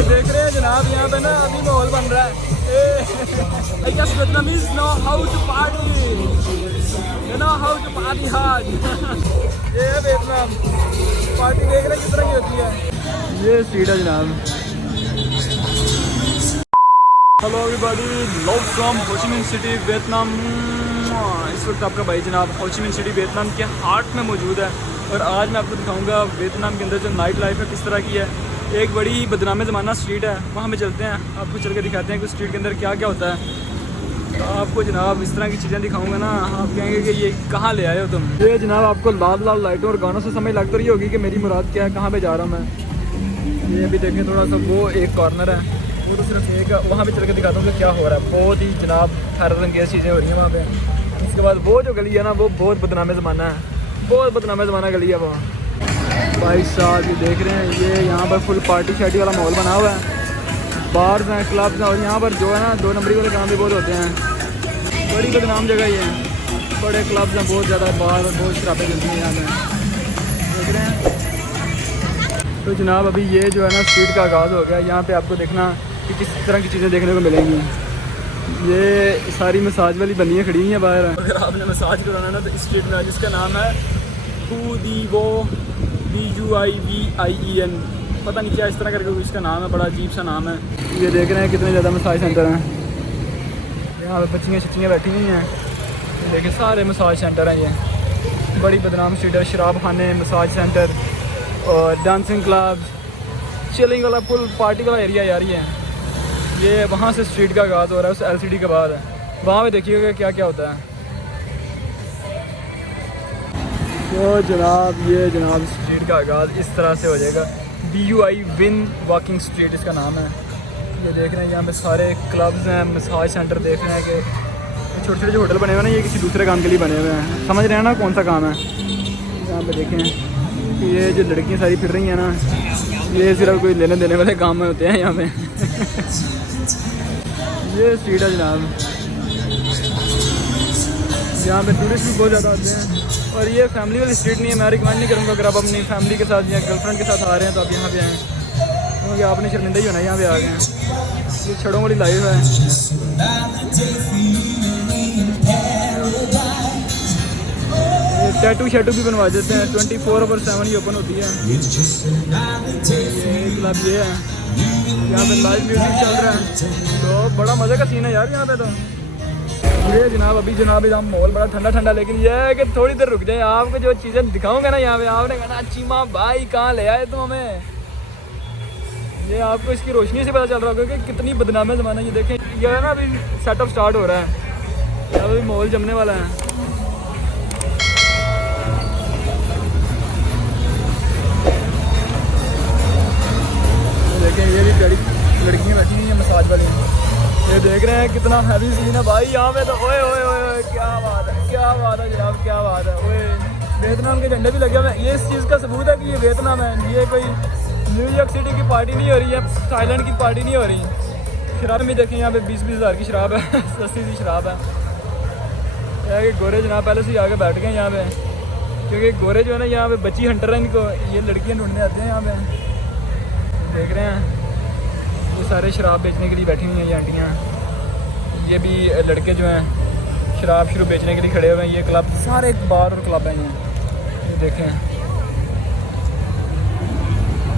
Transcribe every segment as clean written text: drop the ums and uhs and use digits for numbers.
ये देख रहे हैं जनाब, यहाँ पे ना अभी माहौल बन रहा है। I guess Vietnamese know how to party. They know how to party hard. ये है वियतनाम। पार्टी देख रहे हैं किस तरह की होती है। ये स्ट्रीट है जनाब। हेलो एवरीबॉडी, लव फ्रॉम हो ची मिन सिटी वियतनाम। इस वक्त आपका भाई जनाब हो ची मिन सिटी वियतनाम के हार्ट में मौजूद है और आज मैं आपको दिखाऊंगा वियतनाम के अंदर जो नाइट लाइफ है किस तरह की है। एक बड़ी ही बदनाम ज़माना स्ट्रीट है, वहाँ पे चलते हैं, आपको चल के दिखाते हैं कि स्ट्रीट के अंदर क्या क्या होता है। आपको जनाब इस तरह की चीज़ें दिखाऊंगा ना, आप कहेंगे कि ये कहाँ ले आए हो तुम। ये जनाब आपको लाल लाल लाइटों और गानों से समझ लग तो रही होगी कि मेरी मुराद क्या है, कहाँ पे जा रहा हूँ मैं। ये अभी देखें थोड़ा सा, वो एक कॉर्नर है, वो तो सिर्फ एक, वहाँ पे चल के दिखाता हूँ कि क्या हो रहा है। बहुत ही जनाब हैरत अंगेज़ चीज़ें हो रही हैं वहाँ पे। उसके बाद वो जो गली है ना, वो बहुत बदनाम ज़माना है, बहुत बदनाम ज़माना गली है वो। भाई साहब ये देख रहे हैं, ये यहाँ पर फुल पार्टी शार्टी वाला माहौल बना हुआ है। बार्स हैं, क्लब्स हैं और यहाँ पर जो है ना 2 नंबरी वाले काम भी बहुत होते हैं। बड़ी बदनाम जगह ये है, बड़े क्लब्स हैं, बहुत ज़्यादा बार, बहुत शराबें चलती हैं यहाँ पर, देख रहे हैं। तो जनाब अभी ये जो है ना स्ट्रीट का आगाज़ हो गया। यहाँ पे आपको देखना कि किस तरह की चीज़ें देखने को मिलेंगी। ये सारी मसाज वाली बंदियाँ खड़ी हुई हैं बाहर। अगर आपने मसाज कराना है ना तो इस स्ट्रीट में, जिसका नाम है Budivo BUIVIEN, पता नहीं क्या इस तरह करके इसका नाम है, बड़ा अजीब सा नाम है। ये देख रहे हैं कितने ज़्यादा मसाज सेंटर हैं। यहाँ पे बच्चियाँ शच्चियाँ बैठी हुई हैं, देखिए सारे मसाज सेंटर हैं। ये बड़ी बदनाम स्ट्रीट है, शराब खाने, मसाज सेंटर और डांसिंग क्लब, चिलिंग वाला फुल पार्टी वाला एरिया यार ये वहाँ से स्ट्रीट का आगाज़ हो रहा है, उस LCD के बाद है। वहाँ पे देखिएगा क्या क्या होता है। तो जनाब ये जनाब स्ट्रीट का आगाज़ इस तरह से हो जाएगा। BUI विन वॉकिंग स्ट्रीट इसका नाम है। ये देख रहे हैं यहाँ पे सारे क्लब्स हैं, मसाज सेंटर देख रहे हैं कि छोटे छोटे जो होटल बने हुए हैं ना, ये किसी दूसरे काम के लिए बने हुए हैं। समझ रहे हैं ना कौन सा काम है। यहाँ पे देखें कि ये जो लड़कियाँ सारी फिर रही हैं ना, ये सिर्फ कोई लेने देने वाले काम में होते हैं यहाँ पे। ये स्ट्रीट है जनाब, यहाँ पे टूरिस्ट भी बहुत ज़्यादा आते हैं। और ये फैमिली वाली स्ट्रीट नहीं है, मैं रिकमेंड नहीं करूँगा अगर आप अपनी फैमिली के साथ या गर्लफ्रेंड के साथ आ रहे हैं तो आप यहाँ पे आएँ, क्योंकि आपने शर्मिंदा ही होना है यहाँ पे आ गए हैं। ये छड़ों वाली लाइफ है। ये टैटू शैटू भी बनवा देते हैं, 24/7 ही ओपन होती है। ये क्लब ये है, यहाँ पे लाइव म्यूजिक चल रहा है, तो बड़ा मज़े का सीन है यार यहाँ पे। तो ये जनाब अभी जनाब यहाँ माहौल बड़ा ठंडा ठंडा, लेकिन ये है कि थोड़ी देर रुक जाए, आपको जो चीज़ें दिखाऊंगा ना यहाँ पे, आपने कहना चीमा भाई कहाँ ले आए तुम हमें। ये आपको इसकी रोशनी से पता चल रहा होगा कि कितनी बदनाम ज़माना। ये देखें, ये है ना अभी सेटअप स्टार्ट हो रहा है, यहाँ अभी माहौल जमने वाला है। देखें ये भी लड़कियाँ बैठी हुई हैं मसाज वाली। ये देख रहे हैं कितना हैवी सीन है भाई यहाँ पे। तो ओए ओए ओए क्या बात है, क्या बात है जनाब, क्या बात है। ओए वियतनाम के झंडे भी लगे हुए हैं। ये इस चीज़ का सबूत है कि ये वियतनाम है, ये कोई न्यूयॉर्क सिटी की पार्टी नहीं हो रही है, थाईलैंड की पार्टी नहीं हो रही। शराब भी देखें यहाँ पे 20-20 हज़ार की शराब है, सस्ती सी शराब है। क्या कि गोरे जनाब पहले से ही आगे बैठ गए यहाँ पे, क्योंकि गोरे जो है ना यहाँ पे बच्ची हंटर है, इनको ये लड़कियाँ ढूंढने आते हैं यहाँ पे। देख रहे हैं ये सारे शराब बेचने के लिए बैठी हुई हैं ये आंटियाँ। ये भी लड़के जो हैं शराब शुरू बेचने के लिए खड़े हुए हैं। ये क्लब सारे बार और क्लब हैं ये देखें,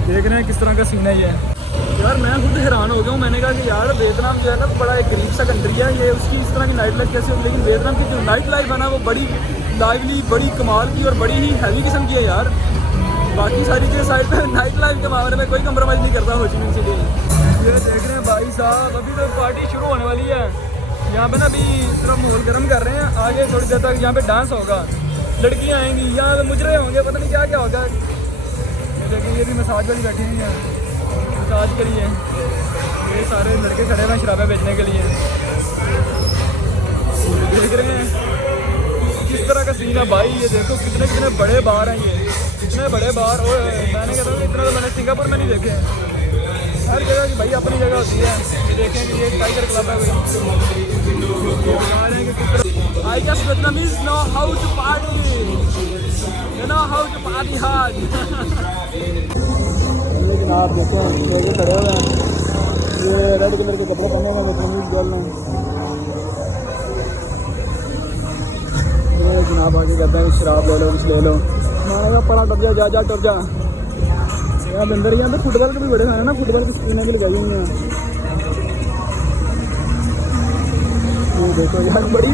देख रहे हैं किस तरह का सीन है ये। यार मैं खुद हैरान हो गया हूँ, मैंने कहा कि यार वियतनाम जो है ना बड़ा एक गरीब सा कंट्री है, ये उसकी इस तरह की नाइट लाइफ कैसे होगी। लेकिन वियतनाम की जो नाइट लाइफ है ना वो बड़ी लाइवली, बड़ी कमाल की और बड़ी ही हैवी किस्म की है यार। बाकी सारी चीज़ें साइड पे, नाइट लाइफ के मामले में कोई कंप्रोमाइज़ नहीं करता हो ची मिन सिटी। ये देख रहे हैं भाई साहब, अभी तो पार्टी शुरू होने वाली है यहाँ पे ना। अभी सिर्फ माहौल गर्म कर रहे हैं, आगे थोड़ी देर तक यहाँ पे डांस होगा, लड़कियाँ आएंगी, यहाँ पे मुजरे होंगे, पता नहीं क्या क्या होगा। देखिए ये भी मसाज वाली बैठी हुई है, मसाज के लिए। ये सारे लड़के खड़े हुए हैं शराबें बेचने के लिए। देख रहे हैं किस तरह का सीन है भाई। ये देखो कितने कितने बड़े बार हैं, ये कितने बड़े बार। और मैंने कहता हूँ इतना तो मैंने सिंगापुर में नहीं देखे। हर जगह की भाई अपनी जगह होती है। ये देखें कि ये टाइगर क्लब है कोई। I guess Vietnamese know how to party. They know how to party hard. जनाब देखो खड़े हुए हैं। रेड कलर के कपड़े पहने हुए वियतनामीज गर्ल ने। ये जनाब आगे कहते हैं शराब ले लो कुछ ले लो। मैं पड़ा टप जा जा टप जा। यहाँ अंदर यहाँ पे फुटबॉल के भी बड़े हैं ना, फुटबॉल की स्क्रीनें भी लगाई हुई हैं। ये देखो यार बड़ी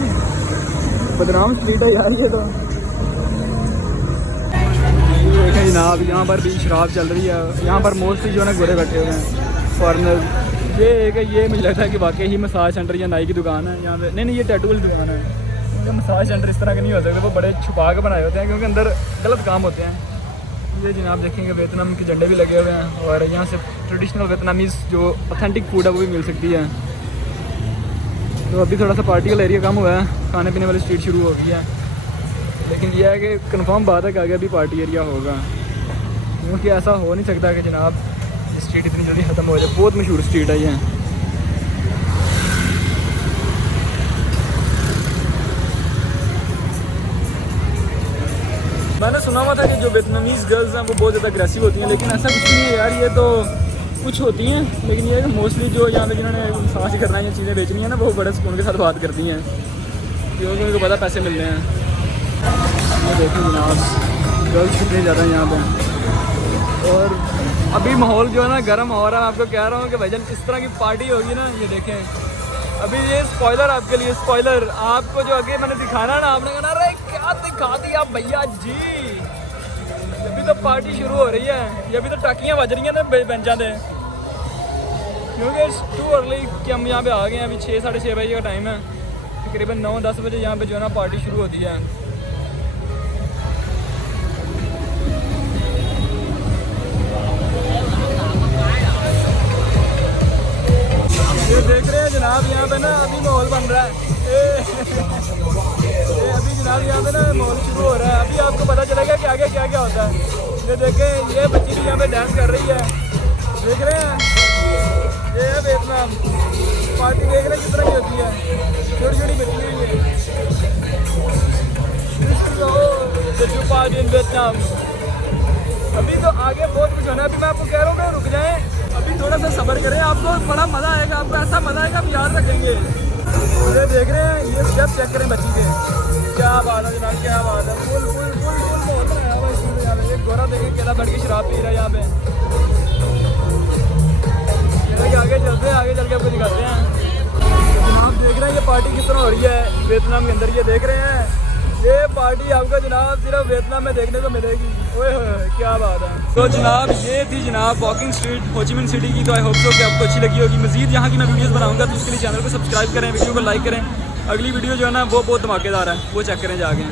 बदनाम स्ट्रीट है यार ये तो। ये देखें जनाब यहाँ पर भी शराब चल रही है। यहाँ पर मोस्टली जो है ना गोरे बैठे हुए हैं फॉरनर। ये एक ये मुझे लगता है कि वाकई ही मसाज सेंटर या नाई की दुकान है यहाँ पे। नहीं ये टैटू वाली दुकान है। क्योंकि मसाज सेंटर इस तरह के नहीं हो सकते, वो बड़े छुपा के बनाए होते हैं क्योंकि अंदर गलत काम होते हैं। ये जनाब देखेंगे वियतनाम के झंडे भी लगे हुए हैं और यहाँ से ट्रेडिशनल वियतनामीज़ जो ऑथेंटिक फूड है वो भी मिल सकती है। तो अभी थोड़ा सा पार्टी वाला एरिया कम हुआ है, खाने पीने वाली स्ट्रीट शुरू हो गई है। लेकिन यह है कि कंफर्म बात है कि आगे अभी पार्टी एरिया होगा, क्योंकि ऐसा हो नहीं सकता कि जनाब स्ट्रीट इतनी जल्दी ख़त्म हो जाए। बहुत मशहूर स्ट्रीट है ये। मैंने सुना हुआ था कि जो वियतनामीज़ गर्ल्स हैं वो बहुत ज़्यादा अग्रेसिव होती हैं, लेकिन ऐसा कुछ नहीं है यार। ये तो कुछ होती हैं, लेकिन ये मोस्टली जो यहाँ पे जिन्होंने मसाज करना है ये चीज़ें बेचनी है ना, वो बड़े सुकून के साथ बात करती हैं क्योंकि उनको पता पैसे मिल रहे हैं। ये देखिए जनाब गर्ल्स कितने ज़्यादा हैं यहाँ पे। और अभी माहौल जो है ना गर्म हो रहा है। मैं आपको कह रहा हूँ कि भाईजान इस तरह की पार्टी होगी ना, ये देखें अभी ये स्पॉइलर आपके लिए, स्पॉइलर आपको जो आगे मैंने दिखाना ना, आपने कहना अरे क्या दिखा दिया भैया जी। अभी तो पार्टी शुरू हो रही है, ये अभी तो टाकियाँ बज रही हैं ना बेंचा दे, क्योंकि टू अर्ली कि हम यहाँ पे आ गए हैं। अभी 6 साढ़े 6 बजे का टाइम है, तकरीबन 9-10 बजे यहाँ पे जो है ना पार्टी शुरू होती है। ये देख रहे हैं जनाब यहाँ पे ना अभी माहौल बन रहा है। ये अभी जनाब यहाँ पे ना माहौल शुरू हो रहा है। अभी आपको पता चलेगा कि आगे क्या क्या होता है। ये देखें ये बच्ची भी यहाँ पे डांस कर रही है, देख रहे हैं। ये है वियतनाम पार्टी, देख रहे हैं किस तरह की होती है, छोटी छोटी बच्ची हुई है। Party in Vietnam. अभी तो आगे बहुत कुछ होना है। अभी मैं आपको कह रहा हूँ रुक जाएं, अभी थोड़ा सा सब्र करें, आपको बड़ा मज़ा आएगा। आपको ऐसा मज़ा आएगा आप याद रखेंगे। ये देख रहे हैं ये स्टेप चेक करें बच्ची के, क्या बात है जनाब, क्या बात है। फुल फुल फुल फुल माहौल बनाया हुआ है यहाँ पे। एक गोरा देखें केला बैठ के शराब पी रहा है यहाँ पे। आगे चलते हैं, आगे चल के आपको दिखाते हैं। जनाब देख रहे हैं ये पार्टी किस तरह हो रही है वियतनाम के अंदर। ये देख रहे हैं ये पार्टी आपको जनाब सिर्फ वियतनाम में देखने को मिलेगी। ओए होए क्या बात है। तो जनाब ये थी जनाब वॉकिंग स्ट्रीट हो ची मिन सिटी की। तो आई होप सो कि आपको अच्छी लगी होगी। मज़ीद यहाँ की मैं वीडियोस बनाऊंगा, तो उसके लिए चैनल को सब्सक्राइब करें, वीडियो को लाइक करें। अगली वीडियो जो है ना वो बहुत धमाकेदार है, वो चेक करें जाके।